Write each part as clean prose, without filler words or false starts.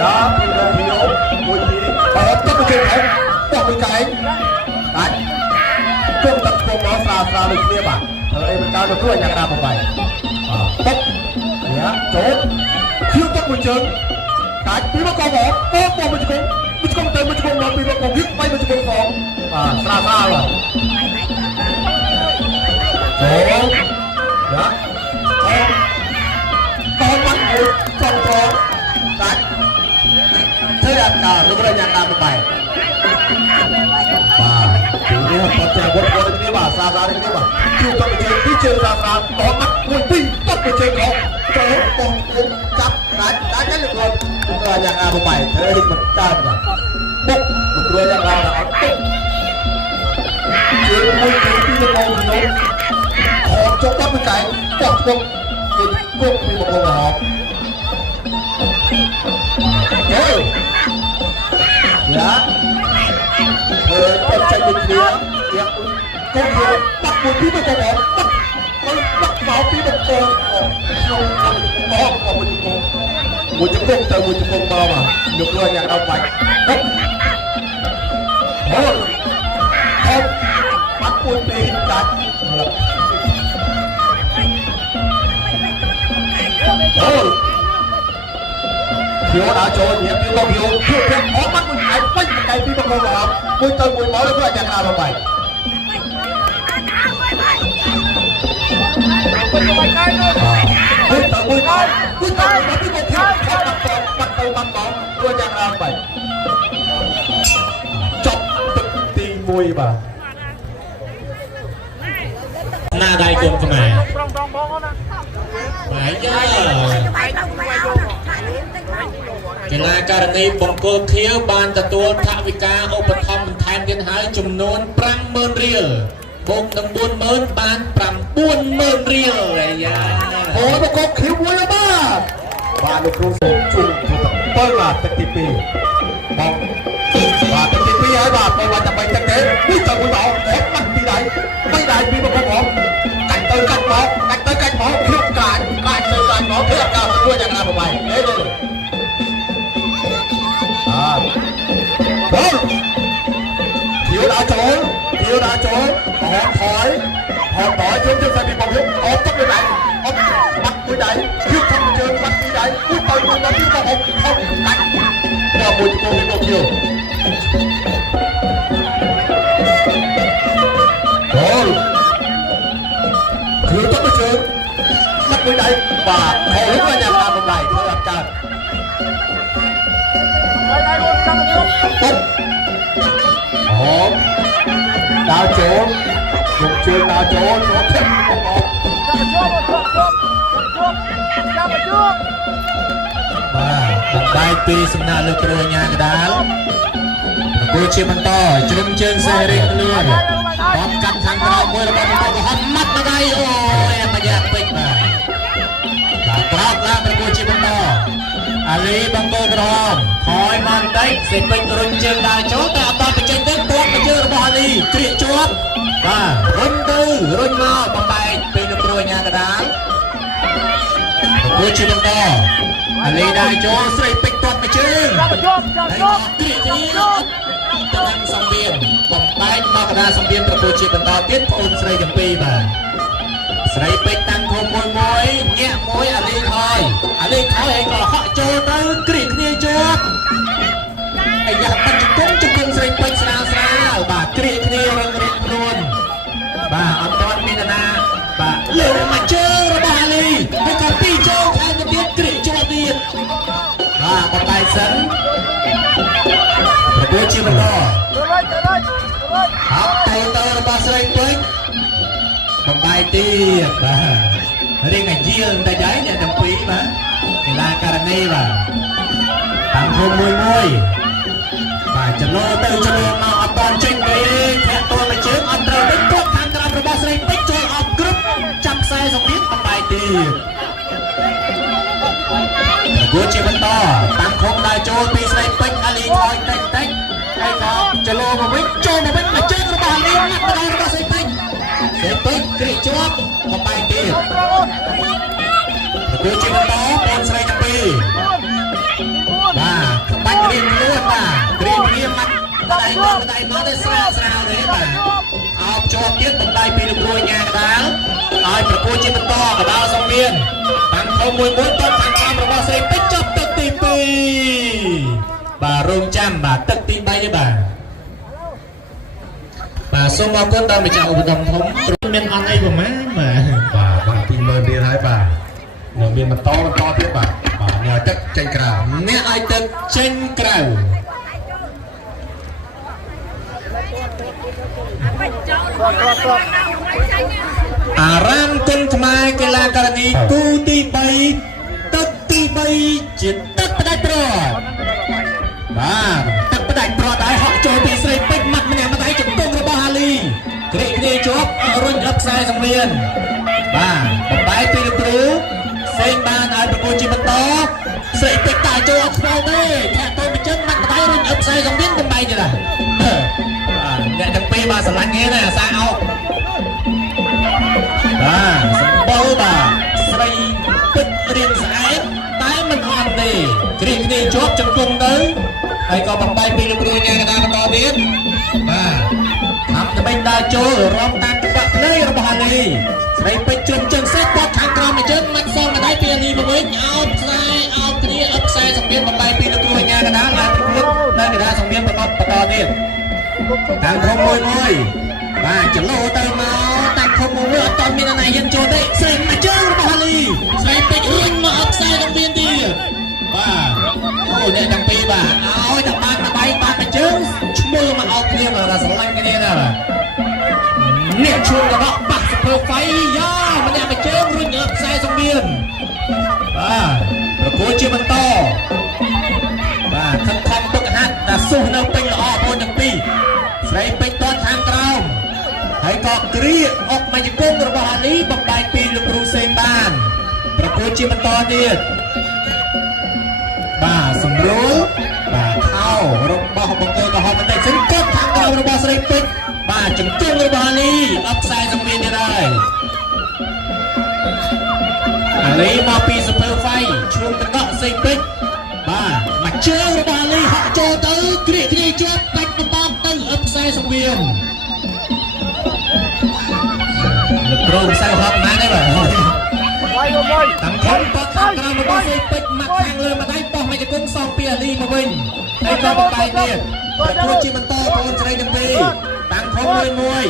dạ thì là thiếu mùi tí tất cả chuyện đấy bỏ một cái đấy công tập công nó xa được kia mà em cao được cứ nhạc ra một bài tốc dạ chốt thiếu tốc một chân cái bí mật con bỏ bỏ một tới một con nó bí mật con biết bay một con bỏ xa rồi chốt dạ con mắt một con cái thế là cả nó có nhạc ra một bài ini hotel buat ini bahasa dari ini bah juga menjadi cerita tomat putih tak menjadi kau cap kan được rồi là nhạc A một bài thế thì mình tan rồi bốc một đôi nhạc A là chuyện môi trường đi được đâu thì họ cho các cái bọc không bị một con họ rồi dạ con trai bên kia con người bắt một tí một con bắt máu tí một con một chục con từ một chục con bao mà được rồi nhà đông mạnh thôi bắt một tí chặt thôi thiếu đã cho nhiều thiếu bao nhiêu thiếu thiếu khó bắt mình phải quay một cái đi bằng vào mùi tơi mùi máu nó nhạc nào vậy mùi tơi mùi máu cái một thiếu khó bắt đầu bắn bóng nó nhạc nào vậy chọc từng tí mùi mà na đây cùng cái này phải chứ cái làการณีบงโกเทียวบานตะตัวทวิกาอุปธรรมแทนกันหายจำนวนปรังเมินเรียลบงตั้งบุญเมินบานปรังบุญเมินเรียลอะไรอย่างโอ้บงโกเขียวมวยมากบานลูกครูส่งจุ่มถูกเปิ้ลมาตั้งตีปีบองบาตั้งตีปีให้บาไปวันจะไปตั้งเตะวิ่งจากมวยหมอแข็งมันปีไหนไม่ได้ปีบงโกหมอกันเตยกันหมอกันเตยกันหมอเทียบการเตยกันหมอเทียบการด้วยอย่างไรผมไปเฮ้ยthiếu đã trốn họ thỏi chúng tôi phải bị bóng lúc ốp tóc bên này ốp bắt bên này thiếu không chơi bắt bên này cút tới con nó thiếu không đánh và một cô đi một chiều rồi thiếu tóc bên chơi bắt bên này và họ lúc là nhà làm một ngày thôi làm trời ốp đào trốn một trường đào trốn nó thêm một đây pi sầm na lực rồi nhà cái đá cô chia bằng to chân chân xe đi luôn bom cắt thằng nào mới là bom to hot mắt nó đây ôi em mà giặc bịch mà đã cọp ra mình cô chia bằng to Ali bằng cô grom thôi mang đấy sẽ bịch rồi chân đào chốt ta to bị chân tới tuột mà chưa bỏ đi chuyện chốt và run tư run mau bằng bài pi lực rồi nhà cái đá cô chia bằng to Ali đào chốt sẽ bịch tuột mà chưa đấy chuyện gìตั้งสังเวียนบอมไปมากระดาสังเวียนประตูจีบต่อติดคนใส่ยังปีมาใส่ไปตั้งโคมวยมวยแง่มวยอะไรคอยเองก็เขาโจนเอากรีดเนี่ยโจบไอ้ยาตันจุกงใส่ไปสาวบ่ากรีดเนี่ยรังเรียนรุนบ่าอันตอนมีนาบ่าเลี้ยวมาเจอระบาลีให้กับปีโจแทนมาเดียดกรีดโจบเดียดบ่าบอมไปสันประตูจีบต่อhọc tơ ba sợi quên bằng bài tiệt và đây ngày riêng ta giấy nhà đồng quý mà thì là carane và tặng hôm môi và chân lô mà ở toàn trên cái thẹn tôi mà chứ ăn trời đến tốt thằng ra ba sợi tích chơi học group chăm xe xong biết bằng bài tiệt vua chỉ vẫn to tặng không đại cho pi sợi tích ali thôi tách hay có chân lô mà biết chơi mà biết mà chơi nó bàn đi ngắt vào đây nó sẽ tích kỹ chốt một bài kia vua chỉ vẫn to con sợi nhặt pi và មកដៃមកទៅស្រាលទេបាទអោបជាប់ទៀតបំដៃពីលោកគ្រូញ៉ាកដាលឲ្យប្រគួតជាបន្តកដាលសងមានតាំងធំមួយទាត់ខាងតាមរបស់ស្រីពេជ្រចប់ទឹកទី2បាទរងចាំបាទទឹកទី3ទេបាទបាទសូមអរគុណដល់ម្ចាស់ឧបត្ថម្ភធំមានអត់អីប្រហែលបាទ20000រៀលហើយបាទនឹងមានបន្តទៀតបាទអ្នកទឹកចេញក្រៅ អ្នកឲ្យទឹកចេញក្រៅអារាមគុណខ្មែរកីឡាករនីគូទី3ទឹកទី3ជាទឹកផ្ដាច់ព្រាត់បាទទឹកផ្ដាច់ព្រាត់ដែរហក់ចូលពីស្រីពេជ្រម៉ាត់ម្នាក់ម្ដាយជំទង់របស់ហាលីគ្រីកគ្នាជាប់រុញអឹបខ្សែសង្វៀនបាទបំបែកពីលោកគ្រូសេងបានឲ្យប្រគល់ជាបន្តស្រីពេជ្រតាចូលអត់ស្គាល់ទេថាទៅបញ្ចឹងម៉ាត់ម្ដាយរុញអឹបខ្សែសង្វៀនបំបែកទេបាទអ្នកទាំងពីរបាទស្រឡាញ់គ្នាណាអាសាអោបបាទសម្បូរបាទស្រីពេជ្ររៀងស្អែកតែមិនអត់ទេគ្រីកគ្នាជាប់ជង្គង់ទៅហើយក៏បំបែកពីលោកគ្រូញ៉ាកដាបន្តទៀតបាទតាមតែបេញដើរចូលរំតាមចង្វាក់ភ្លេងរបស់ហាលីស្រីពេជ្រជន់ជើងសេះបត់ខាងក្រោមមួយជើងម៉ាត់សងម្ដាយពីហាលីមកវិញអោបខ្សែអោបគ្នាអឹបខ្សែសង្វៀនបំបែកពីលោកគ្រូញ៉ាកដាហើយប្រគួតនៅកដាសង្វៀនបន្តទៀតតាំងធំមួយបាទចលោទៅមកតាំងធំមួយអត់តមានអនាយិនចូលទេស្រីមកជើងរបស់ហាលីស្រីពេជ្ររុញមកអត់ខ្សែសង្វៀនទៀតបាទអូអ្នកទាំងពីរបាទឲ្យតែបានម្ដាយបានមកជើងឈ្មោះមកអោបគ្នាមកដល់ស្រឡាញ់គ្នាណាបាទអ្នកឈួនរបស់បាក់សភើហ្វៃយ៉ាម្នាក់មកជើងរុញអត់ខ្សែសង្វៀនបាទប្រគួតជាបន្តបាទខិតខំទុកហាត់តែស៊ូនៅពេញល្អបងទាំងពីរស្រីពេជ្រទាត់ខាងក្រោមហើយក៏គ្រាអុកមកជង្គង់របស់ហាលីបំបែកពីលោកគ្រូសេងបានប្រគួតជាបន្តទៀតបាទសម្រួលបាទខោរបស់បង្កើក្រហមបន្តិចសិនគប់ខាងក្រោមរបស់ស្រីពេជ្របាទជង្គង់របស់ហាលីអត់ខ្សែសង្វៀនទៀតហើយហាលីមកពីសភើហ្វៃឈួងកណ្ដក់ស្រីពេជ្របាទមកជើងរបស់ហាលីហក់ចូលទៅគ្រាគ្នាជាប់បាច់បន្តទៅអឹបខ្សែសង្វៀនលោកគ្រូខ្សែហត់ណាស់ទេបាទតាំងធំបត់ខាងក្រោមរបស់ស្រីពេជ្រមកខាងលើម្ដាយបោះមកជង្គង់សងពីហាលីមកវិញហើយក៏បបែកទៀតប្រគួតជាបន្តបងស្រីទាំងពីរតាំងធំមួយ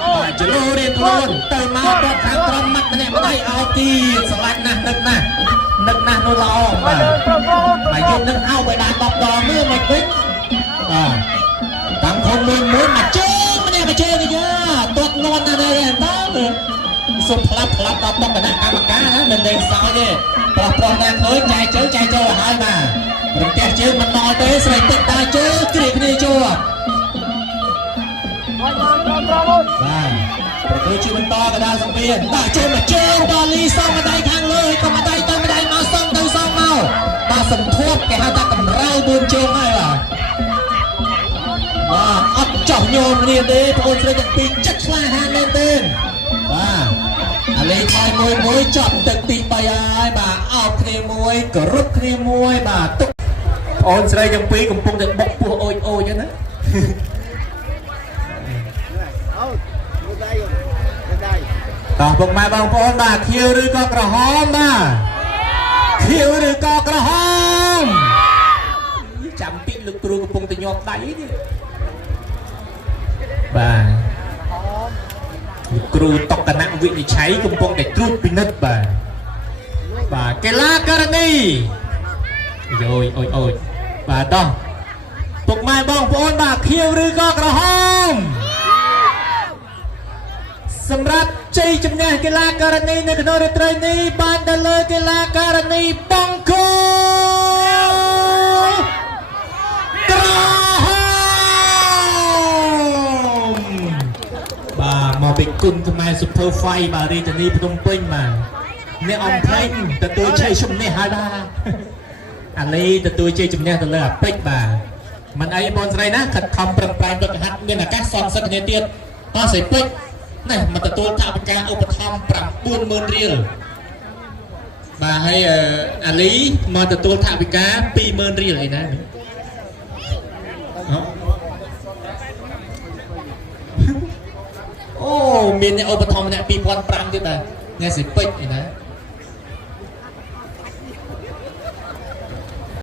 បាទចលោរៀនខ្លួនទៅមកបត់ខាងក្រោមម៉ាត់ម្នាក់ម្ដាយឲ្យទៀតស្រឡាញ់ណាស់នឹកណាស់នោះល្អបាទហើយយកនឹងអោបឲ្យបាន10ដងមើលមកវិញបាទតាំងធំមួយមកជើងម្នាក់មកជើងទៅយ៉ាទាត់លាន់ណាស់ដែរតើសុំផ្លាប់ដល់បកគណៈកម្មការណាមិនលេងសើចទេប្រុសណាឃើញចែកចូលឲ្យហើយបាទរំទះជើងមិនដល់ទេស្រីពេជ្រដើរចូលគ្រាគ្នាជាប់បាទប្រគល់ជាបន្តកដាលសង្វៀនដាក់ចូលមកជើងដល់លីសងម្ដាយខាងលើក៏ម្ដាយទៅម្ដាយមកសងទៅសងមកបាទសន្ធប់គេហៅថាកម្រៅ4ជើងហើយបាទអត់ចោះញោមគ្នាទេបងប្អូនស្រីទាំងពីរចិត្តឆ្លាហានមែនទេបាទអាលេខមួយចាប់ទឹកទី3ហើយបាទអោបគ្នាមួយគោរពគ្នាមួយបាទទុកបងអូនស្រីទាំងពីរកំពុងតែបុកពោះអូចហ្នឹងណាតោះពុកម៉ែបងប្អូនបាទខៀវឬក៏ក្រហមបាទខៀវឬក៏ក្រហមចាំពីលោកគ្រូកំពុងតែញាប់ដៃនេះបាទលោកគ្រូតុកគណៈវិនិច្ឆ័យកំពុងតែត្រួតពិនិត្យបាទកីឡាករនីអូយបាទតោះពុកម៉ែបងប្អូនបាទខៀវឬក៏ក្រហមសម្រាប់ជ័យជំនះកីឡាករនីនៅក្នុងរាត្រីនេះបានទៅលើកីឡាករនីបង្គោលក្រហមបាទមកពីគុណខ្មែរស៊ុបភើហ្វៃបាទរាជធានីភ្នំពេញបាទអ្នកអំផេងទទួលជ័យជំនះហើយបាទអាលីទទួលជ័យជំនះទៅលើអាពេជ្របាទមិនអីបងស្រីណាខិតខំប្រឹងប្រែងទឹកហាត់មានឱកាសសងសឹកគ្នាទៀតអស់ស្រីពេជ្រណែមកទទួលថវិកាឧបត្ថម្ភ 90000 រៀលបាទហើយអាលីមកទទួលថវិកា 20000 រៀលអីណា មានអ្នកឧបត្ថម្ភម្នាក់2005ទៀតដែរអ្នកសិពេចឯណា